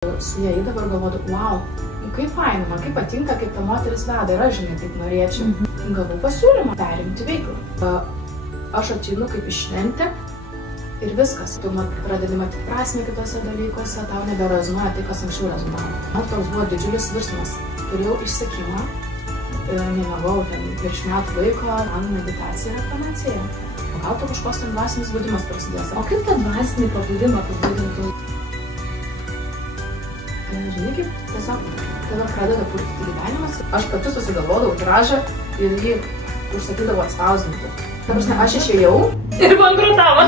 Su jie įdavau ir galvodavau, wow, kaip faina, man kaip patinka, kaip ta moteris veda ir aš, žinai, taip norėčiau. Gavau pasiūlymą perimti veiklą. Aš ateinu kaip iš šventę ir viskas. Tu pradedi matyti prasmę kitose dalykuose, tau neberezonuoja tai, kas anksčiau rezonavo. Man toks buvo didžiulis virsmas. Turėjau išsekimą, nemagau ten virš metų laiko, man meditacija yra panacija. O gal to kažkoks ten dvasinis budimas prasidės. O kaip tą dvasinį pabudimą apibūdintų? Žinai, kaip tiesiog tada pradeda purtyti gyvenimas. Aš pati susigalvodavau tiražą ir jį užsakydavau atspausdinti. Aš išėjau. Ir bankrutavo.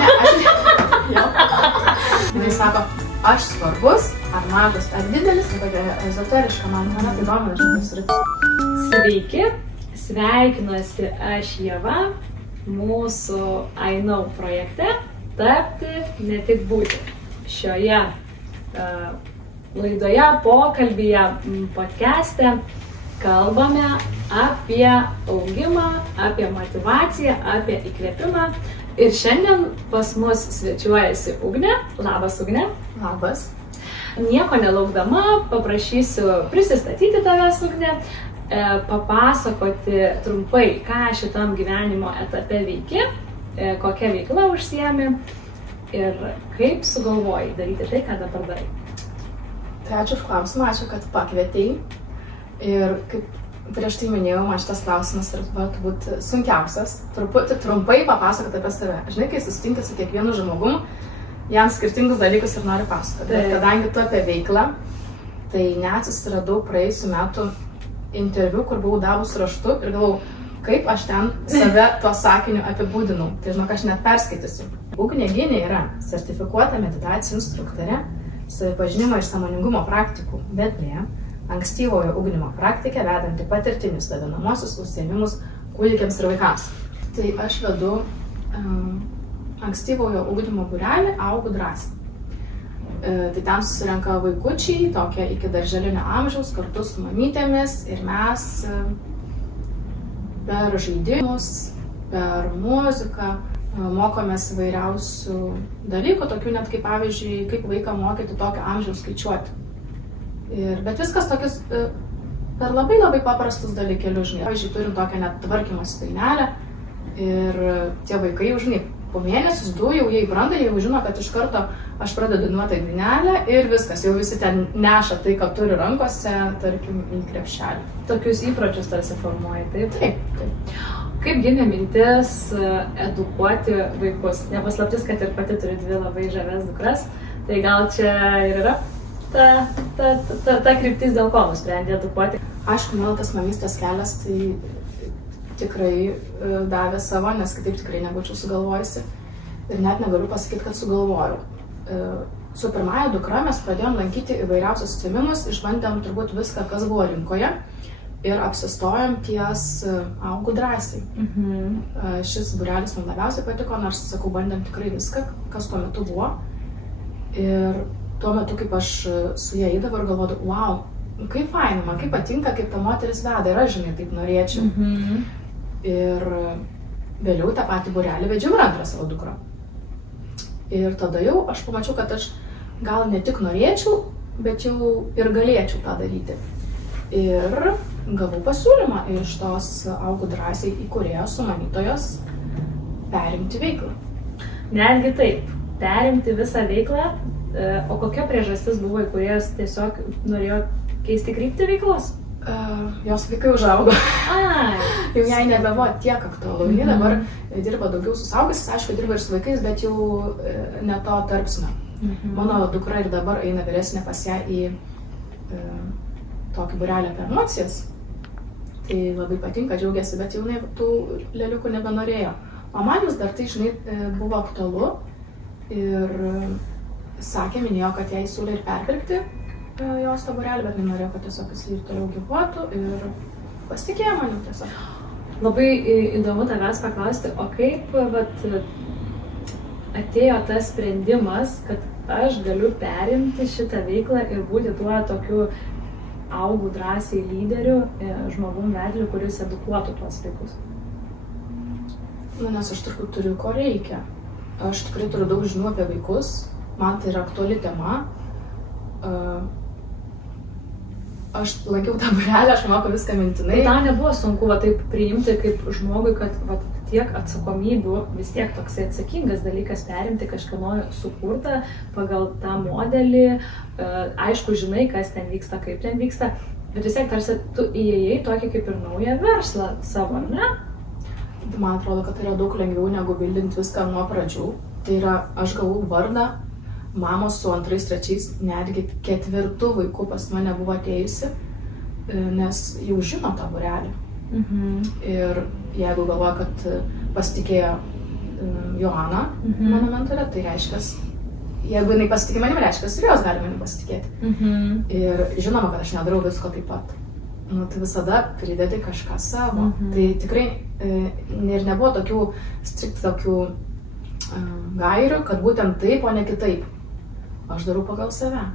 Ne, Jis sako, aš svarbus, ar mažas, ar didelis, tokia ezoteriška, man tai domina, žinai, sritis. Sveiki, sveikinuosi aš Ieva, mūsų I Know projekte Tapti, ne tik būti. Šioje laidoje, pokalbyje, podcast'e kalbame apie augimą, apie motyvaciją, apie įkvėpimą. Ir šiandien pas mus svečiuojasi Ugnė. Labas, Ugnė. Labas. Nieko nelaukdama, paprašysiu prisistatyti tavęs, Ugnė, papasakoti trumpai, ką šitam gyvenimo etape veiki, kokia veikla užsiemi ir kaip sugalvojai daryti tai, ką dabar darai. Tai ačiū už klausimą, ačiū, kad pakvietei. Ir kaip prieš tai minėjau, man šitas klausimas yra turbūt sunkiausias. Trumpai papasakoti apie save. Žinai, kai susitinki su kiekvienu žmogum, jam skirtingus dalykus ir nori pasakoti. Bet kadangi tu apie veiklą, tai net susiradau praėjusių metų interviu, kur buvau davus raštu ir galvau, kaip aš ten save tuo sakiniu apibūdinau. Tai žinok, aš net perskaitysiu. Ugnė Ginė yra sertifikuota meditacijų instruktorė, savipažinimo ir sąmoningumo praktikų vedlė, ankstyvojo ugdymo praktikė, vedanti patirtinius vadinamosius užsiėmimus kūdikiams ir vaikams. Tai aš vedu ankstyvojo ugdymo būrelį Augu drąsiai. Tai ten susirenka vaikučiai, tokie iki darželinio amžiaus, kartu su mamytėmis ir mes per žaidimus, per muziką mokomės įvairiausių dalykų, tokių net kaip pavyzdžiui, kaip vaiką mokyti tokio amžiaus skaičiuoti. Bet viskas tokius per labai paprastus dalykėlius, žinai. Pavyzdžiui, turim tokią net tvarkymosi dainelę ir tie vaikai jau, žinai, po mėnesius, du jau jie įpranta, jie jau žino, kad iš karto aš pradedu dainuoti dainelę ir viskas, jau visi ten neša tai, ką turi rankose, tarkim, į krepšelį. Tokius įpročius tarsi formuoji, taip? Taip. Kaip gimė mintis edukuoti vaikus? Nepaslaptis, kad ir pati turi dvi labai žavias dukras, tai gal čia ir yra ta kryptis, dėl ko nusprendė edukuoti? Aišku, mano tas mamystės kelias tai tikrai davė savo, nes kitaip tikrai nebūčiau sugalvojusi. Ir net negaliu pasakyti, kad sugalvojau. Su pirmąja dukra mes pradėjom lankyti įvairiausius užsiėmimus, išbandėm turbūt viską, kas buvo rinkoje. Ir apsistojom ties Augu drąsiai. Šis būrelis man labiausiai patiko, nors, sakau, bandėm tikrai viską, kas tuo metu buvo. Ir tuo metu, kaip aš su jie įdavau ir galvodavau, wow, kaip faina, man kaip patinka, kaip ta moteris veda ir aš, žinai, taip norėčiau. Ir vėliau tą patį būrelį vedžiau ir antrą savo dukrą. Ir tada jau aš pamačiau, kad aš gal ne tik norėčiau, bet jau ir galėčiau tą daryti. Ir gavau pasiūlymą iš tos Augu drąsiai įkūrėjos, sumanytojos perimti veiklą. Netgi taip, perimti visą veiklą, o kokia priežastis buvo įkūrėjos tiesiog norėjo keisti kryptį veiklos? Jos vaikai užaugo. Jau jai nebebuvo tiek aktualu. Ji dabar dirba daugiau su suaugusiais, aišku, dirba ir su vaikais, bet jau ne to tarpsnio. Mano dukra ir dabar eina vyresnė pas ją į tokį būrelį apie emocijas. Tai labai patinka, džiaugiasi, bet jau tų lėliukų nebenorėjo. O man vis dar tai, žinai, buvo aktualu ir minėjo, kad jai siūlė ir perpirkti jos tą būrelį, bet nenorėjo, kad tiesiog jis ir toliau gyvuotų ir pasitikėjo manim tiesiog. Labai įdomu tavęs paklausti, o kaip atėjo tas sprendimas, kad aš galiu perimti šitą veiklą ir būti tuo tokiu Augu drąsiai lyderiu, žmogum vedliu, kuris edukuotų tuos vaikus? Nes aš turbūt turiu, ko reikia. Aš tikrai turiu daug žinių apie vaikus, man tai yra aktuali tema. aš lankiau tą būrelį, aš moku viską mintinai. Tai tau nebuvo sunku va, taip priimti kaip žmogui, kad va, tiek atsakomybių, vis tiek toksai atsakingas dalykas perimti kažkieno sukurtą pagal tą modelį, aišku, žinai, kas ten vyksta, kaip ten vyksta, bet vis tiek tarsi tu įėjai tokį kaip ir naują verslą savo, ne? Man atrodo, kad tai yra daug lengviau negu bildinti viską nuo pradžių. Tai yra, aš gavau vardą, mamos su 2-3, netgi 4 vaikų pas mane buvo atėjusi, nes jau žino tą būrelį. Ir jeigu galvoja, kad pasitikėjo Johana, mano mentorė, tai reiškia, jeigu jinai pasitikė manim, reiškia, ir jos gali manim pasitikėti. Ir žinoma, kad aš nedarau visko taip pat. Nu, tai visada pridedi kažką savo. Tai tikrai ir nebuvo tokių tokių gairių, kad būtent taip, o ne kitaip. Aš darau pagal save.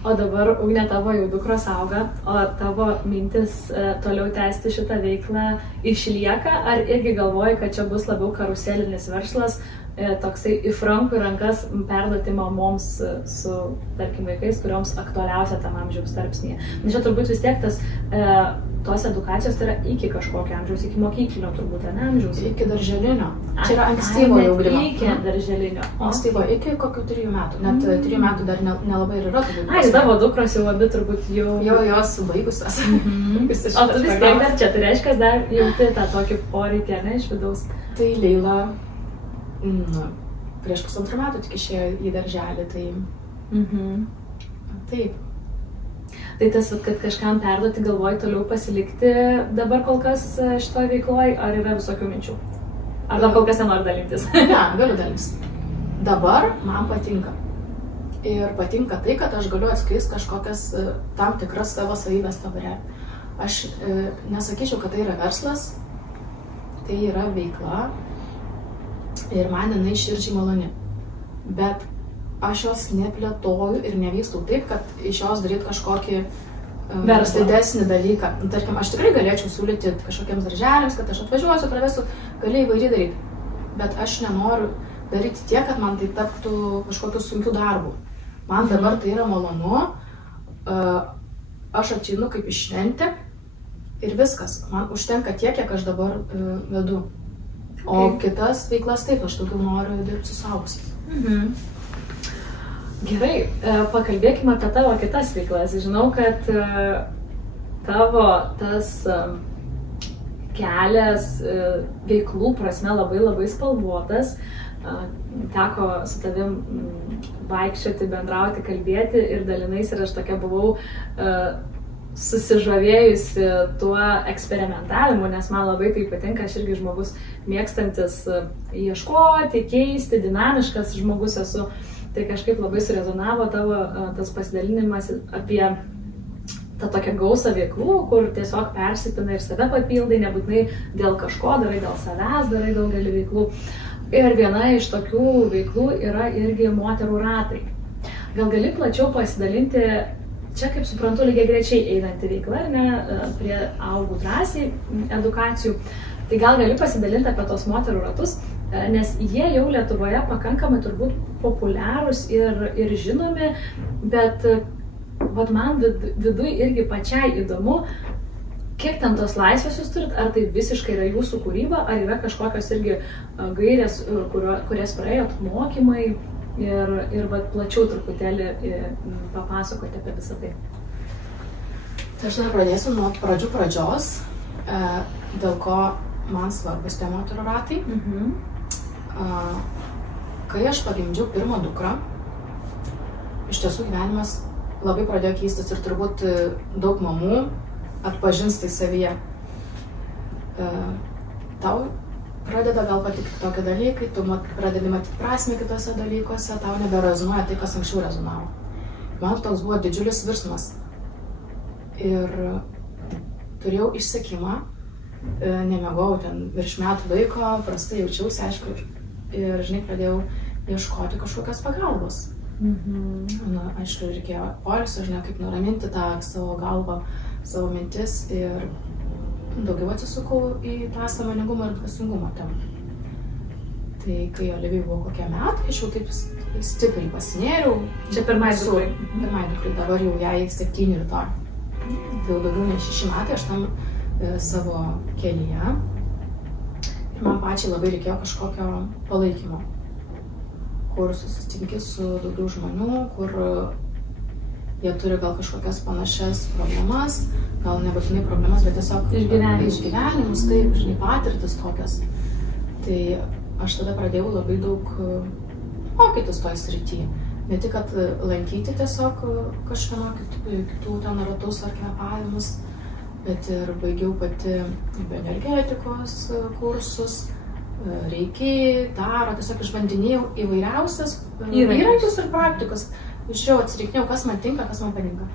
O dabar, Ugne, tavo jau dukros auga, o tavo mintis toliau tęsti šitą veiklą išlieka, ar irgi galvoji, kad čia bus labiau karuselinis verslas, toksai iš rankų į rankas perduoti mamoms su, tarkim, vaikais, kurioms aktualiausia tam amžiaus tarpsnyje. Nes čia turbūt vis tiek tos edukacijos tai yra iki kažkokio amžiaus, iki mokyklinio turbūt, ne amžiaus. Iki darželinio. Čia yra ankstyvo ugdymo. Iki darželinio. Ankstyvo, iki kokių 3 metų. Net 3 metų dar nelabai ir yra. Ai, tavo dukros jau abi turbūt jau... Jau jos baigusios. O tu vis tiek dar čia, tai reiškia, dar jauti tą tokį poreikį, ne, iš vidaus. Tai Leila, prieš 1,5 metų tik išėjo į darželį, tai... Taip. Tai tas, kad kažkam perduoti, galvoji toliau pasilikti dabar kol kas šitoj veikloj, ar yra visokių minčių? Ar dar kol kas nenori dalintis? Ne, galiu dalintis. Dabar man patinka. Ir patinka tai, kad aš galiu atskleisti kažkokias tam tikras savo savybės tą būrelį. Aš nesakyčiau, kad tai yra verslas, tai yra veikla ir man jinai širdžiai maloni. Bet aš jos neplėtoju ir nevystau taip, kad iš jos daryti kažkokį didesnį dalyką. Tarkim, aš tikrai galėčiau siūlyti kažkokiems darželiams, kad aš atvažiuosiu, pravesiu, gali įvairiai daryti. Bet aš nenoriu daryti tiek, kad man tai taptų kažkokiu sunkiu darbu. Man dabar tai yra malonu, aš ateinu kaip iš šventę ir viskas. Man užtenka tiek, kiek aš dabar vedu. O kitas veiklas taip, aš daugiau noriu dirbti su suaugusiais. Gerai, pakalbėkime apie tavo kitas veiklas. Žinau, kad tavo tas kelias veiklų prasme labai spalvotas. Teko su tavim vaikščioti, bendrauti, kalbėti ir dalinais ir aš tokia buvau susižavėjusi tuo eksperimentavimu, nes man labai tai patinka, aš irgi žmogus mėgstantis ieškoti, keisti, dinamiškas žmogus esu. Tai kažkaip labai surezonavo tavo tas pasidalinimas apie tą tokią gausą veiklų, kur tiesiog persipina ir save papildai, nebūtinai dėl kažko darai, dėl savęs darai daugelį veiklų. Ir viena iš tokių veiklų yra irgi moterų ratai. Gal gali plačiau pasidalinti, čia kaip suprantu lygiai grečiai einanti veikla, ar ne, prie augų drąsiai edukacijų. Tai gal gali pasidalinti apie tos moterų ratus, nes jie jau Lietuvoje pakankamai turbūt populiarūs ir žinomi, bet man vidui irgi pačiai įdomu, kiek ten tos laisvės jūs turit, ar tai visiškai yra jūsų kūryba, ar yra kažkokios irgi gairės, kurias praėjot mokymai ir plačiau truputėlį papasakoti apie visą tai. Tai aš dar pradėsiu nuo pradžios, dėl ko man svarbus tie moterų ratai. Kai aš pagimdžiau pirmą dukrą, iš tiesų gyvenimas labai pradėjo keistis ir turbūt daug mamų atpažins tai savyje. Tau pradeda gal patikti tokie dalykai, tu pradedi matyti prasmę kitose dalykuose, tau neberezonuoja tai, kas anksčiau rezonavo. Man toks buvo didžiulis virsmas. Ir turėjau išsekimą, nemiegojau ten virš metų laiko, prastai jaučiausi, aišku, ir, žinai, pradėjau ieškoti kažkokios pagalbos. Na, aišku, reikėjo poilsio, žinai, kaip nuraminti tą savo galvą, savo mintis ir daugiau atsisukau į tą sąmoningumo ir dvasingumą temą. Tai kai Olivijai buvo kokie metai, aš jau taip stipriai pasinėriau. Čia pirmai dukrai. Pirmai dukrai, dabar jau jai 7 rytoj. Tai jau daugiau nei 6 metai aš tam savo kelyje. Ir man pačiai labai reikėjo kažkokio palaikymo, kur susitinki su daugiau žmonių, kur jie turi gal kažkokias panašias problemas, gal nebūtinai problemas, bet tiesiog išgyvenimus, taip, žinai, patirtis tokias. Tai aš tada pradėjau labai daug mokytis toj srity. Ne tik, kad lankyti tiesiog kažkieno kitų ten ratus ar kvepavimus, bet ir baigiau pati bioenergetikos kursus, Reiki, Taro, tiesiog išbandinėjau įvairiausias įrankius ir praktikas. Žiūrėjau, atsirinkinėjau, kas man tinka, kas man patinka.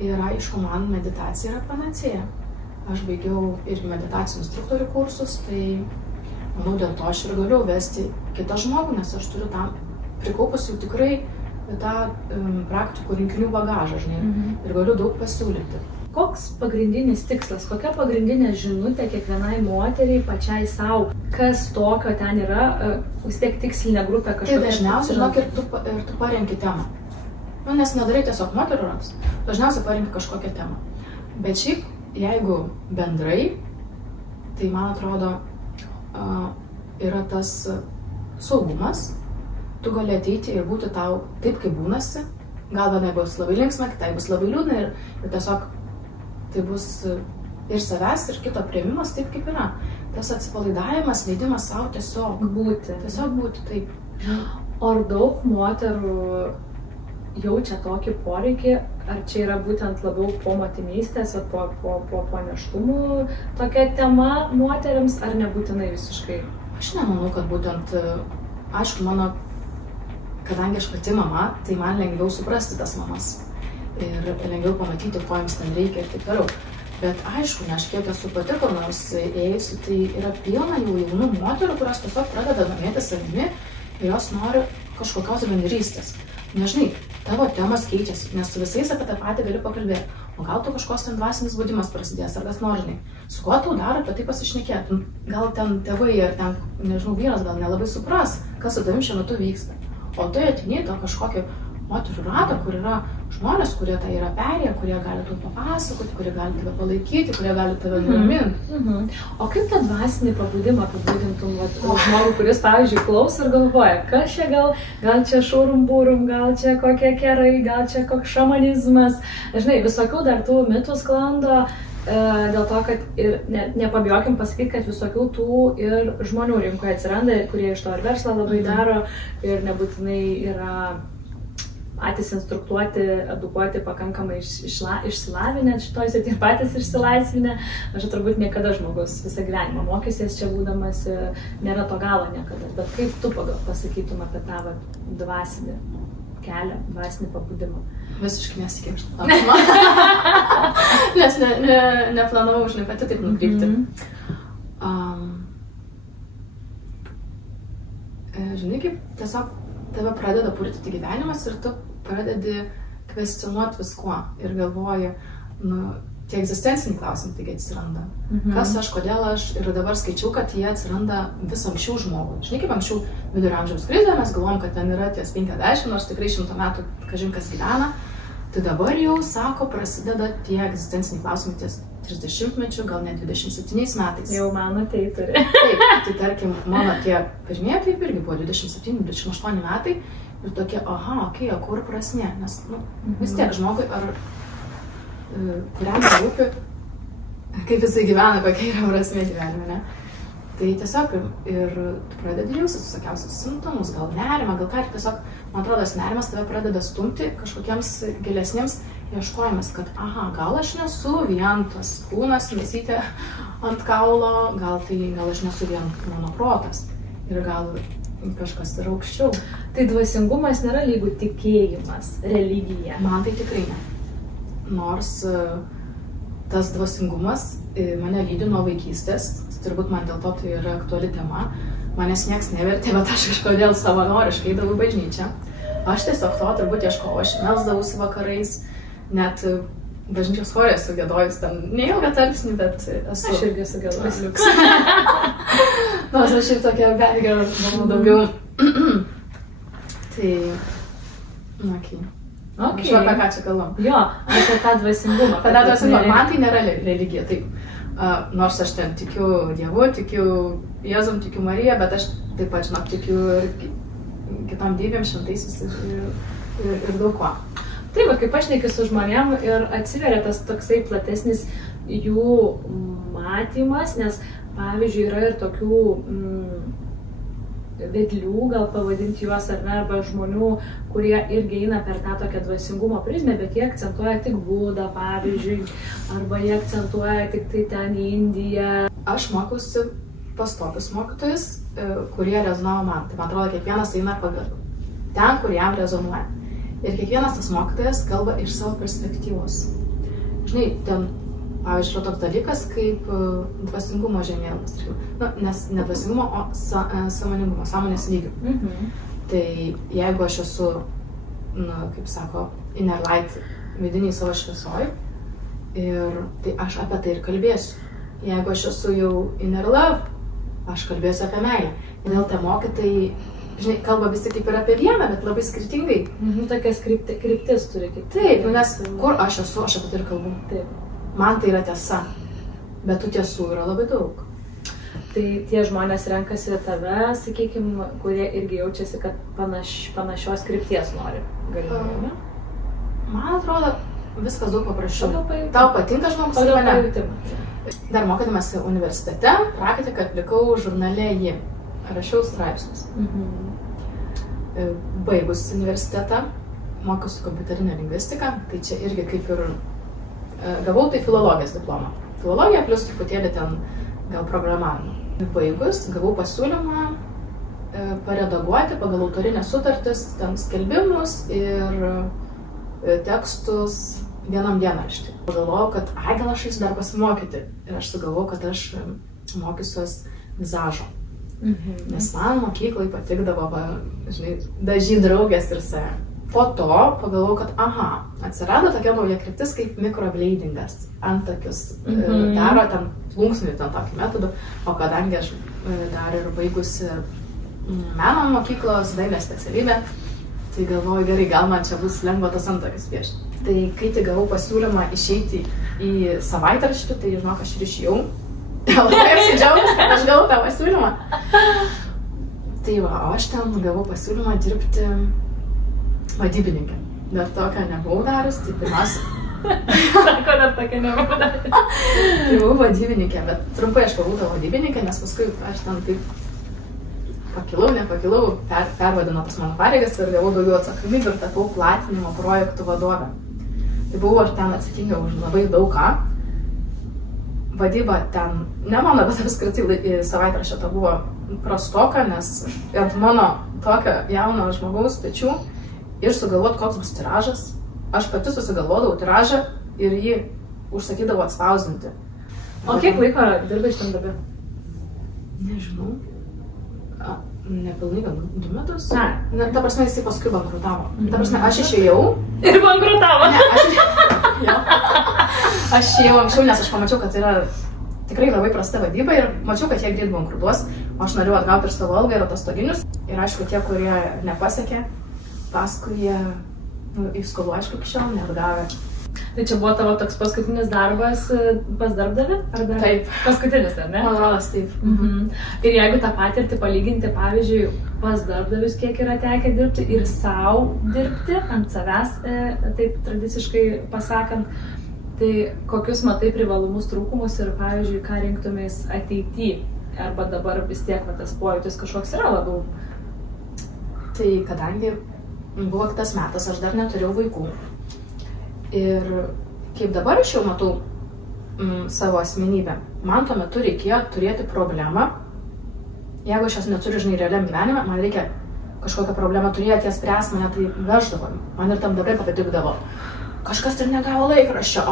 Ir aišku, man meditacija yra panacėja. Aš baigiau ir meditacijų instruktorių kursus, tai manau, dėl to aš ir galiu vesti kitą žmogų, nes aš turiu tam prikaupus jau tikrai tą praktikų rinkinių bagažą, žinai, ir galiu daug pasiūlyti. Koks pagrindinis tikslas, kokia pagrindinė žinutė kiekvienai moteriai pačiai savo, kas tokio ten yra, vis tiek tikslinė grupė kažkokia? Tai dažniausiai, žinok, ir tu parenki temą. Nes nedarai tiesiog moterų rams, dažniausiai parenki kažkokią temą. Bet šiaip, jeigu bendrai, tai man atrodo, yra tas saugumas, tu gali ateiti ir būti tau taip, kaip būnasi, gal vienai bus labai linksma, kitai bus labai liūdna ir tiesiog tai bus ir savęs, ir kito priėmimas taip, kaip yra. Tas atsipalaidavimas, leidimas savo tiesiog būti. Tiesiog būti, taip. Ar daug moterų jaučia tokį poreikį, ar čia yra būtent labiau po motinystės, po nėštumų tokia tema moteriams, ar nebūtinai visiškai? Aš nemanau, kad būtent, aišku, kadangi aš pati mama, tai man lengviau suprasti tas mamas. Ir lengviau pamatyti, ko jums ten reikia ir taip toliau. Bet aišku, ne aš kiek esu pati, kur nors ėjusi, tai yra pilna jau jaunų moterų, kurios tiesiog pradeda domėtis savimi ir jos nori kažkokios bendrystės. Nežinai, tavo temos keičiasi, nes su visais apie tą patį gali pakalbėti. O gal tu kažkoks ten dvasinis budimas prasidės, ar kas nors, žinai. Su kuo tau daro apie tai pasišnekėti? Gal ten tėvai ar ten, nežinau, vyras gal nelabai supras, kas su tavim šiuo metu vyksta. O tu atini to kažkokio moterų ratą, kur yra žmonės, kurie tai yra perėję, kurie gali tau papasakoti, kurie gali tave palaikyti, kurie gali tave nuraminti. O kaip tą dvasinį pabudimą apibūdintum žmogų, kuris, pavyzdžiui, klauso ir galvoja, kas čia gal čia šurum-burum, gal čia kokie kerai, gal čia koks šamanizmas. Žinai, visokių dar tų mitų sklando, dėl to, kad ir nepabijokim pasakyti, kad visokių tų ir žmonių rinkoje atsiranda, kurie iš to ir verslą labai daro ir nebūtinai yra patys instruktuoti, edukuoti, pakankamai išsilavinę šitoj srity ir patys išsilaisvinę. Aš turbūt niekada žmogus visą gyvenimą mokysies čia būdamas, nėra to galo niekada. Bet kaip tu pasakytum apie tą dvasinį kelią, dvasinį pabudimą? Visiškai nesitikėjau šitą klausimą. Nes neplanavau, žinai, pati taip nukrypti. Žinai, kaip tiesiog tave pradeda purtyti gyvenimas ir tu pradedi kvestionuoti viskuo ir galvoji, tie egzistenciniai klausimai taigi atsiranda. Kas aš, kodėl aš, ir dabar skaičiau, kad jie atsiranda vis anksčiau žmogui. Žinai, kaip anksčiau vidurio amžiaus krizė, mes galvojom, kad ten yra ties 50, nors tikrai 100 metų kažin kas gyvena. Tai dabar jau, sako, prasideda tie egzistenciniai klausimai ties 30-mečių, gal net 27 metais. Jau mano tai turi. Taip, tai tarkim, mano tie pirmieji taip irgi buvo 27-28 metai ir tokie, okei, o kur prasmė? Nes, vis tiek žmogui, ar kuriam rūpi, kaip jisai gyvena, kokia yra prasmė gyvenime, ne? Tai tiesiog ir tu pradedi jausti visokiausius simptomus, gal nerimą, gal ką, ir tiesiog, man atrodo, nerimas tave pradeda stumti kažkokiems gilesniems ieškojimas, kad, gal aš nesu vien tas kūnas, mėsytė ant kaulo, gal aš nesu vien mano protas ir gal kažkas yra aukščiau. Tai dvasingumas nėra lygu tikėjimas, religija. Man tai tikrai ne. Nors tas dvasingumas mane lydi nuo vaikystės, turbūt man dėl to tai yra aktuali tema. Manęs nieks nevertė, bet aš kažkodėl savanoriškai eidavau į bažnyčią. Aš tiesiog to turbūt ieškojau, aš melsdavausi vakarais, net bažnyčios chore esu giedojus, ten neilgą tarpsnį, bet esu. Aš irgi esu giedojus. Nors aš ir tokia belgė, manau, daugiau. Tai, okei. Okay. Žinau, apie ką čia kalbam. Jo, apie tą dvasingumą. Man tai nėra religija, taip. Nors aš ten tikiu Dievu, tikiu Jėzum, tikiu Mariją, bet aš taip pat, žinok, tikiu ir kitom dieviam, šventaisiais ir daug ko. Taip, kai pašneki su žmonėm ir atsiveria tas toksai platesnis jų matymas, nes, pavyzdžiui, yra ir tokių vedlių, gal pavadinti juos ar ne, arba žmonių, kurie irgi eina per tą tokią dvasingumo prizmę, bet jie akcentuoja tik Budą, pavyzdžiui, arba jie akcentuoja tik tai ten Indiją. Aš mokiausi pas tokius mokytojus, kurie rezonavo man. Tai man atrodo, kiekvienas eina pagal ten, kur jam rezonuoja. Ir kiekvienas tas mokytojas kalba iš savo perspektyvos. Žinai, ten, pavyzdžiui, yra toks dalykas kaip dvasingumo žemėlapis. Nes ne dvasingumo, o sąmoningumo, sąmonės lygių. Tai jeigu aš esu, kaip sako, inner light, vidiniai savo šviesoj, tai aš apie tai ir kalbėsiu. Jeigu aš esu jau inner love, aš kalbėsiu apie meilę. Ir dėl tie mokytojai, žinai, kalba visi kaip ir apie vieną, bet labai skirtingai. Tokias kryptis turi kaip. Taip, nes kur aš esu, aš apie tai ir kalbu. Taip. Man tai yra tiesa, bet tų tiesų yra labai daug. Tai tie žmonės renkasi tave, sakykime, kurie irgi jaučiasi, kad panašios krypties nori. Galimai, ne? Man atrodo, viskas daug paprasčiau. Tau patinka žmogus ar mane? Dar mokydamasi universitete, praktiką atlikau žurnale Ji. Rašiau straipsnius. Baigus universitetą, mokiausi kompiuterinę lingvistiką, tai čia irgi kaip ir gavau tai filologijos diplomą. Filologija plus truputėlį ten gal programavimą. Baigus, gavau pasiūlymą paredaguoti pagal autorinės sutartis, ten skelbimus ir tekstus vienam dienraštį. Pagalvojau, kad gal aš eisiu dar pasimokyti. Ir aš sugalvojau, kad aš mokysiuos vizažo. Nes man mokyklai patikdavo, žinai, dažy draugės ir save. Po to pagalvojau, kad atsirado tokia nauja kryptis kaip mikrobleidingas. Antakius daro ten plunksnių, ten tokį metodą, o kadangi aš dar ir baigusi meno mokyklos, dailės specialybę, tai galvoju, gerai, gal man čia bus lengva tas antakius piešti. Tai kai tik gavau pasiūlymą išeiti į savaitraštį, tai žinok, aš ir išėjau. Labai apsidžiaugus, kad aš gavau tą pasiūlymą. Tai va, o aš ten gavau pasiūlymą dirbti vadybininkę. Bet tokio nebuvau darius, tai pirmiausia. Sako, dar tokio nebuvau darius. Tai buvau vadybininkė, bet trumpai aš buvau vadybininkė, nes paskui aš ten taip nepakilau, pervadino tas mano pareigas ir gavau daugiau atsakomybių ir tapau platinimo projektų vadovė. Tai buvau aš ten atsakinga už labai daug ką. Vadyba ten, ne mano, bet apskritai savaitraščio to buvo prastoka, nes ant mano tokio jauno žmogaus pečių ir sugalvot, koks bus tiražas. Aš pati susigalvodavau tiražą ir jį užsakydavau atspausdinti. O kiek laiko dirbai šitam darbe? Nežinau. Nepilnai 2 metus. Ne, ta prasme, jisai paskui bankrutavo. Ta prasme, aš išėjau. Ir bankrutavo. Ne, aš išėjau anksčiau, nes aš pamačiau, kad yra tikrai labai prasta vadyba ir mačiau, kad jie greit bankrutuos. Aš norėjau atgauti ir savo algą ir atostoginius. Ir aišku, tie, kurie nepasiekė, paskui jie į skolų, aišku, iki šiol neatgavę. Tai čia buvo tavo toks paskutinis darbas pas darbdavį? Taip. Paskutinis, ar ne? Man rodos, taip. Ir jeigu tą patirtį palyginti, pavyzdžiui, pas darbdavius, kiek yra tekę dirbti ir savo dirbti, ant savęs, taip tradiciškai pasakant, tai kokius matai privalumus, trūkumus ir, pavyzdžiui, ką rinktumės ateityje? Arba dabar vis tiek tas pojūtis kažkoks yra labiau? Tai kadangi buvo kitas metas, aš dar neturėjau vaikų. Ir kaip dabar aš jau matau savo asmenybę, man tuo metu reikėjo turėti problemą. Jeigu aš jas neturiu, žinai, realiam gyvenime, man reikia kažkokią problemą turėti, jas spręs, mane tai veždavo. Man ir tam dabar patikdavo. Kažkas ir negavo laikraščio,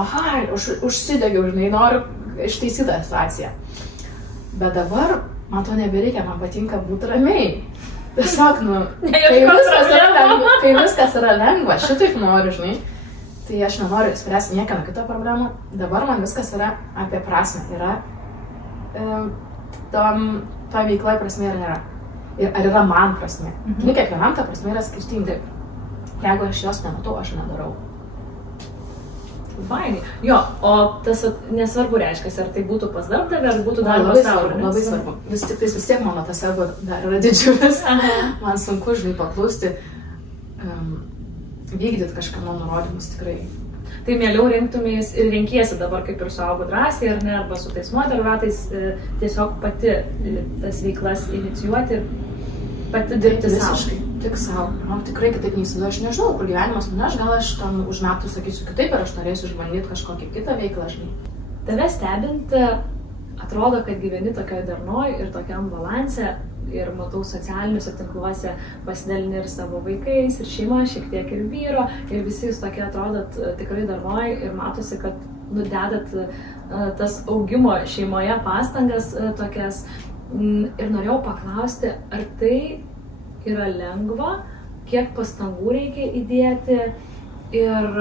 užsidegiau, žinai, noriu ištaisyti tą situaciją. Bet dabar man to nebereikia, man patinka būti ramiai. Tiesiog, kai viskas yra lengva, šitaip noriu, žinai. Tai aš nenoriu spręsti niekieno kitą problemą. Dabar man viskas yra apie prasmę. Ta veikla prasmė nėra. Ir ar yra man prasmė. Kiekvienam ta prasmė yra skirtinga. Jeigu aš jos nematau, aš nedarau. Fainai. Jo, o tas nesvarbu reiškia, ar tai būtų pas darbdavį, ar būtų darbas sau. Labai svarbu. Vis tiek mano tas ego dar yra didžiulis. Man sunku, žinai, paklausti, vykdyti kažkamo nurodymus tikrai. Tai mieliau rinktumės ir renkiesi dabar kaip ir suaugo drąsiai, ar ne, arba su tais moterų ratais tiesiog pati tas veiklas inicijuoti ir pati dirbti visiškai. Tik savo. Man tikrai kitaip neįsivaizduoju, aš nežinau, kur gyvenimas nuneš, gal aš tam už metų sakysiu kitaip ir aš norėsiu išbandyti kažkokią kitą veiklą, žinai. Tave stebint, atrodo, kad gyveni tokioj darnoj ir tokiam balanse ir matau socialiniuose tinkluose pasidalini ir savo vaikais, ir šeima, šiek tiek ir vyro, ir visi jūs tokie atrodot tikrai darnoj ir matosi, kad nudedat tas augimo šeimoje pastangas tokias. Ir norėjau paklausti, ar tai yra lengva, kiek pastangų reikia įdėti ir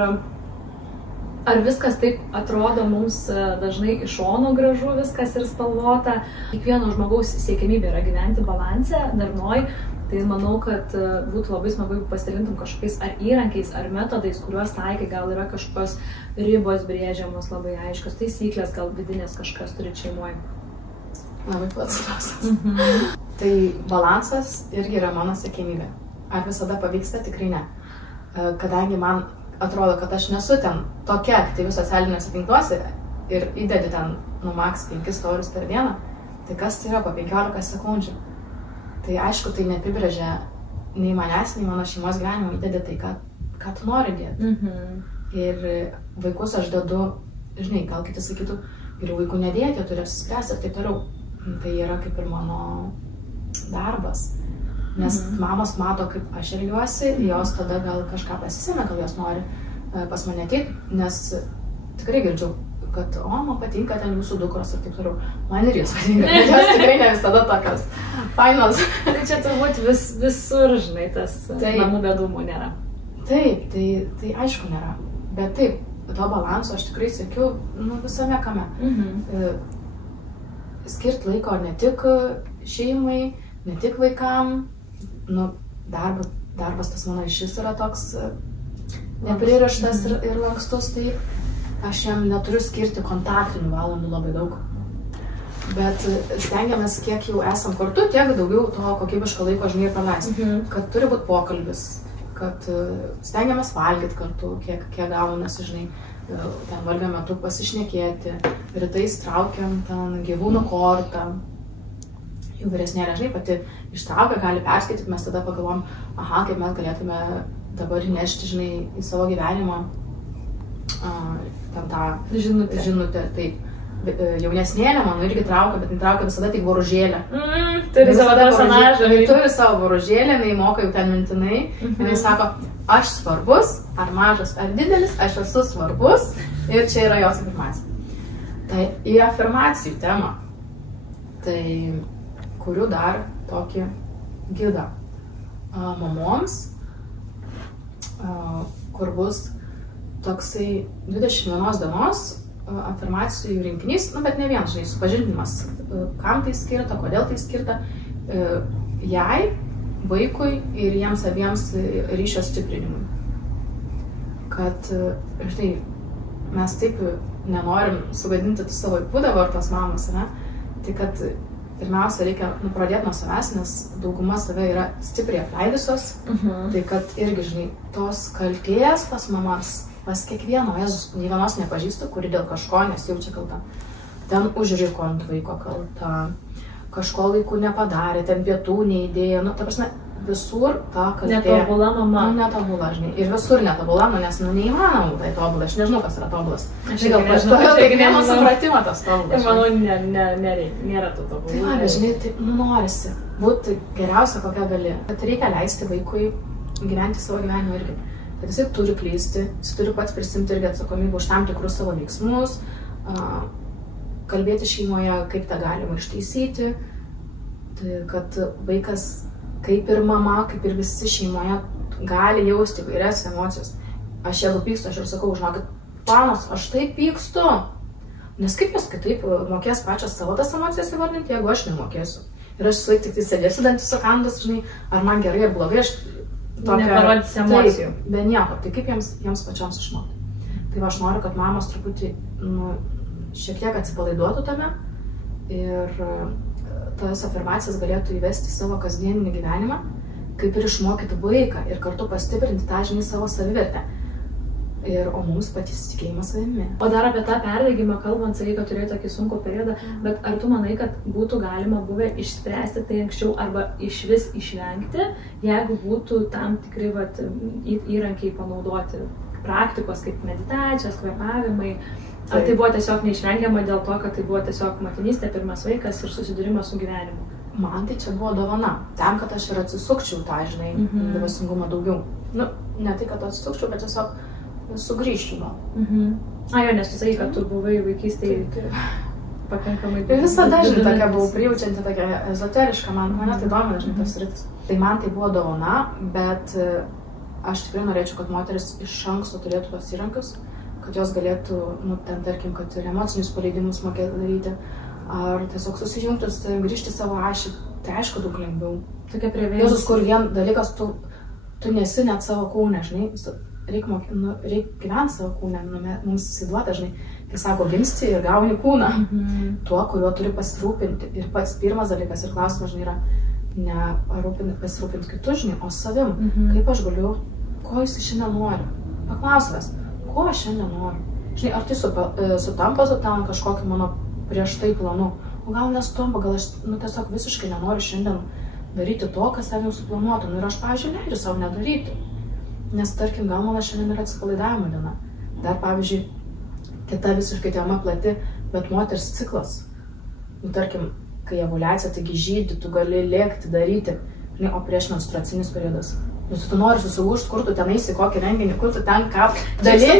ar viskas taip atrodo mums dažnai iš šono gražu, viskas ir spalvota. Kiekvieno žmogaus siekiamybė yra gyventi balanse, darnoj, tai manau, kad būtų labai smagu, jeigu pasidalintum kažkokiais ar įrankiais, ar metodais, kuriuos taikai, gal yra kažkokios ribos brėžiamos, labai aiškios taisyklės, gal vidinės kažkas turi šeimoje. Labai platus klausimas. Tai balansas irgi yra mano siekiamybė. Ar visada pavyksta? Tikrai ne. Kadangi man atrodo, kad aš nesu ten tokia aktyvi socialiniuose tinkluose ir įdedi ten maks 5 storius per dieną, tai kas tai yra po 15 sekundžių? Tai aišku, tai neapibrėžia nei manęs, nei mano šeimos gyvenimo, įdedi tai, ką tu nori dėti. Ir vaikus aš dedu, žinai, gal kiti sakytų, geriau vaikų nedėti, jie turi apsispręsti ir taip toliau. Tai yra kaip ir mano darbas. Nes mamos mato, kaip aš elgiuosi, jos tada gal kažką pasisėmė, gal jos nori pas mane ateiti, nes tikrai girdžiu, kad man patinka ten jūsų dukros ir taip toliau. Man ir jos patinka, bet jos tikrai ne visada tokios fainos. Tai čia turbūt visur, žinai, tas namų bedumų nėra. Taip, tai aišku nėra. Bet taip, to balanso aš tikrai siekiu visame kame. Skirti laiko ne tik šeimai, ne tik vaikam, darbas tas mano išvis yra toks nepriraštas ir lankstus, tai aš jam neturiu skirti kontaktinių valandų labai daug. Bet stengiamės, kiek jau esam kartu, tiek daugiau to kokybiško laiko, žinai, ir praleisti. Kad turi būti pokalbis, kad stengiamės valgyti kartu, kiek gaunasi, žinai, ten valgio metu pasišnekėti, rytais traukiam ten gyvūnų kortą. Jau vyresnėlė, žinai, pati ištraukia, gali perskaityti, mes tada pagalvom, kaip mes galėtume dabar nešti, žinai, į savo gyvenimą ten tą žinutę. Taip, jaunesnėlė, mano irgi traukia, bet netraukia visada tik boružėlę. Turi savo personažą. Turi savo boružėlę, jinai moka jau ten mintinai. Jinai sako, aš svarbus, ar mažas, ar didelis, aš esu svarbus ir čia yra jos afirmacija. Tai į afirmacijų temą, tai kuriu dar tokį gidą mamoms, kur bus toksai 21 dienos afirmacijų rinkinys, bet ne vien, žinai, supažindinimas, kam tai skirta, kodėl tai skirta, jai, vaikui ir jiems abiems ryšio stiprinimui. Kad, žinai, mes taip nenorim sugadinti savo vaikų dabar tos mamos, ne? Tai kad pirmiausia reikia pradėti nuo savęs, nes dauguma save yra stipriai apleidusios, tai kad irgi, žinai, tos kaltės pas mamas, pas kiekvieno, Jėzus, nei vienos nepažįstu, kuri dėl kažko nesijaučia kalta. Ten užriko ant vaiko kalta, kažko laiku nepadarė, ten pietų neįdėjo, ta prasme, visur ta kaltė. Netobula mama. Netobula, žinai, ir visur netobula, nes, neįmanoma tai tobula, aš nežinau, kas yra tobulas. Aš nežinau, kiekvieno supratimo tas tobulas. Ir manau, nėra to tobulų. Tai man, žinai, taip norisi būti geriausia, kokia gali. Bet reikia leisti vaikui gyventi savo gyvenimą irgi. Kad jisai turi klysti, jis turi pats prisimti irgi atsakomybę už tam tikrus savo veiksmus, kalbėti šeimoje, kaip tą galima ištaisyti, tai kad vaikas, kaip ir mama, kaip ir visi šeimoje, gali jausti įvairias emocijas. Aš jeigu pykstu, aš ir sakau, žinokit, panos, aš taip pykstu, nes kaip jos kitaip mokės pačios savo tas emocijas įvardinti, jeigu aš nemokėsiu. Ir aš laik tik tai sėdėsiu dantis sukandas, žinai, ar man gerai ar blogai, aš neparodys emocijų. Taip, be nieko. Tai kaip jiems pačioms išmokti. Tai aš noriu, kad mamos truputį šiek tiek atsipalaiduotų tame ir tas afirmacijas galėtų įvesti į savo kasdieninį gyvenimą, kaip ir išmokyti vaiką ir kartu pastiprinti tą, žinai, savo savivertę. O mums patys tikėjimą savimi. O dar apie tą perdegimą kalbant, sakai, kad turėjai tokį sunkų periodą, bet ar tu manai, kad būtų galima buvę išspręsti tai anksčiau arba išvis išvengti, jeigu būtų tam tikri įrankiai panaudoti, praktikos kaip meditacijos, kvėpavimai? Ar tai buvo tiesiog neišvengiama dėl to, kad tai buvo tiesiog motinystė, pirmas vaikas ir susidūrimas su gyvenimu? Man tai čia buvo dovana, tam, kad aš ir atsisukčiau tą, žinai, dvasingumą daugiau. Ne tai, kad atsisukčiau, bet tiesiog sugrįžčiau gal. Jo, nes tu sakai, kad tu buvai vaikystėje pakankamai... Visada, žinai, tokia buvau prijaučianti, tokia ezoteriška, mane tai domina, žinai, tas rytis. Tai man tai buvo dovana, bet aš tikrai norėčiau, kad moteris iš anksto turėtų tos įrankius, kad jos galėtų, ten tarkim, kad ir emocinius paleidimus mokėtų daryti, ar tiesiog susijungtus, grįžti savo ašį, tai aišku daug lengviau. Tokia prevencija. Jėzus, kur vien dalykas, tu nesi net savo kūne, žinai, reikia gyventi savo kūne, mums įsiduota, žinai, kai sako, gimsti ir gauni kūną, tuo, kuriuo turi pasirūpinti. Ir pats pirmas dalykas ir klausimas, žinai, yra ne pasirūpinti kitų, žinai, o savim. Kaip aš galiu, ko jis šiandien nori? Paklausvės, ko aš šiandien noriu? Žinai, ar tai sutampa su tam kažkokiu mano prieš tai planu? O gal nesutampa, gal aš tiesiog visiškai nenoriu šiandien daryti to, kas ten jau suplanuotų. Ir aš, pavyzdžiui, leidžiu savo nedaryti. Nes, tarkim, gal mano šiandien yra atsipalaidavimo diena. Dar, pavyzdžiui, kita visiškai tema plati, bet moters ciklas. Tarkim, kai evuliacija, taigi žydi, tu gali lėkti, daryti, o prieš menstruacinis periodas. Tu nori susigūšti, kur tu ten eisi, kokį renginį, kur tu ten ką dalinsies.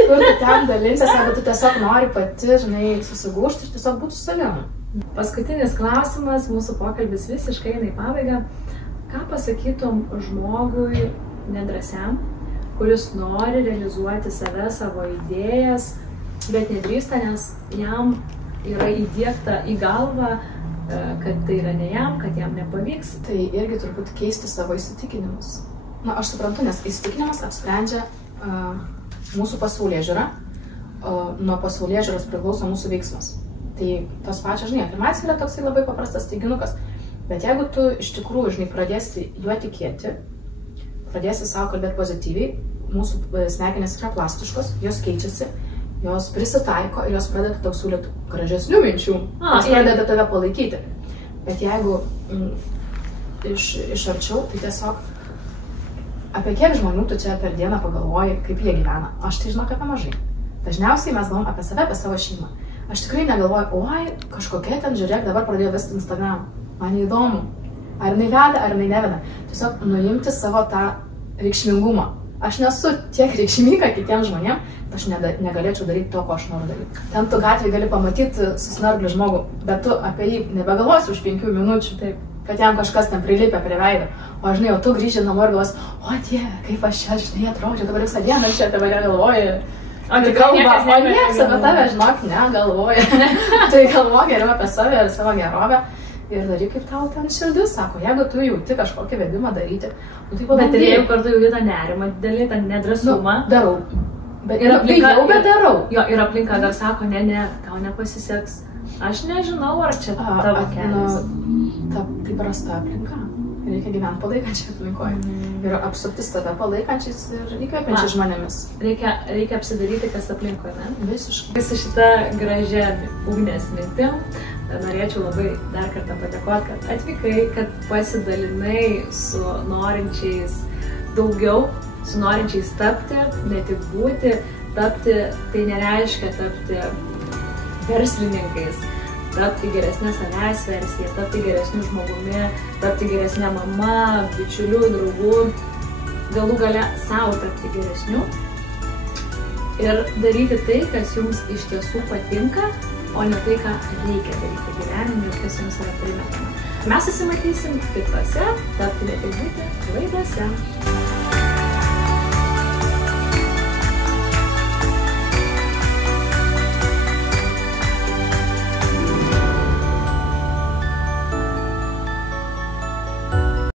Kur tu ten dalinsies, arba tu tiesiog nori pati, žinai, susigūšti ir tiesiog būti su savimi. Paskutinis klausimas, mūsų pokalbis visiškai eina į pabaigą. Ką pasakytum žmogui nedrasiam, kuris nori realizuoti save, savo idėjas, bet nedrįsta, nes jam yra įdiegta į galvą, kad tai yra ne jam, kad jam nepavyks? Tai irgi turbūt keisti savo įsitikinimus. Aš suprantu, nes įsitikinimas apsprendžia mūsų pasaulėžiūrą, nuo pasaulėžiūros priklauso mūsų veiksmas. Tai tos pačios, žinai, afirmacija yra toksai labai paprastas teiginukas. Bet jeigu tu iš tikrųjų, žinai, pradėsi juo tikėti, pradėsi savo kalbėti pozityviai, mūsų smegenys yra plastiškos, jos keičiasi, jos prisitaiko ir jos pradeda tau siūlyti gražesnių minčių, jos pradeda tave palaikyti. Bet jeigu iš arčiau, tai tiesiog apie kiek žmonių tu čia per dieną pagalvoji, kaip jie gyvena. Aš tai žinok apie mažai. Dažniausiai mes galvom apie save, apie savo šeimą. Aš tikrai negalvoju, oi, kažkokia ten, žiūrėk, dabar pradėjo vesti Instagram. Man įdomu, ar jinai veda, ar jinai neveda. Tiesiog nuimti savo tą reikšmingumą. Aš nesu tiek reikšminga kitiems žmonėms, aš negalėčiau daryti to, ko aš noriu daryti. Ten tu gatvėje gali pamatyti susnarglį žmogų, bet tu apie jį nebegalvosi už 5 minučių, taip, kad jam kažkas ten prilipia prie veido. O žinai, o tu grįži namo ir galvosi, o Dieve, kaip aš čia, žinai, atrodžiu, dabar visą dieną čia apie mane galvoju. O tai kalba, o niekas apie tave, žinok, negalvoja. Tai galvo geriau apie save ir savo gerovę. Ir daryk, kaip tau ten širdis sako, jeigu tu jauti kažkokį vedimą daryti, tai pabandyk. Bet jeigu kartu jauti tą nerimą didelį, tą nedrąsumą. Darau. Bet darau. Jo, ir aplinka dar sako, ne, tau nepasiseks. Aš nežinau, ar čia tavo kelias. Tai prasta aplinka. Reikia gyventi palaikančiai aplinkoje. Ir apsuptis tave palaikančiais ir įkvepiančiais žmonėmis. Reikia apsidaryti, kas aplinkoje, ne? Visiškai. Su šita gražia Ugnės mintim, norėčiau labai dar kartą padėkoti, kad atvykai, kad pasidalinai su norinčiais daugiau, su norinčiais tapti, ne tik būti. Tapti tai nereiškia tapti verslininkais. Tapti geresnė savęs versija, tapti geresniu žmogumi, tapti geresnė mama, bičiuliu, draugu, galų gale savo tapti geresniu ir daryti tai, kas jums iš tiesų patinka, o ne tai, ką reikia daryti gyvenime ir kas jums yra primetama. Mes susimatysim kitose, tapti ne tik būti laidose.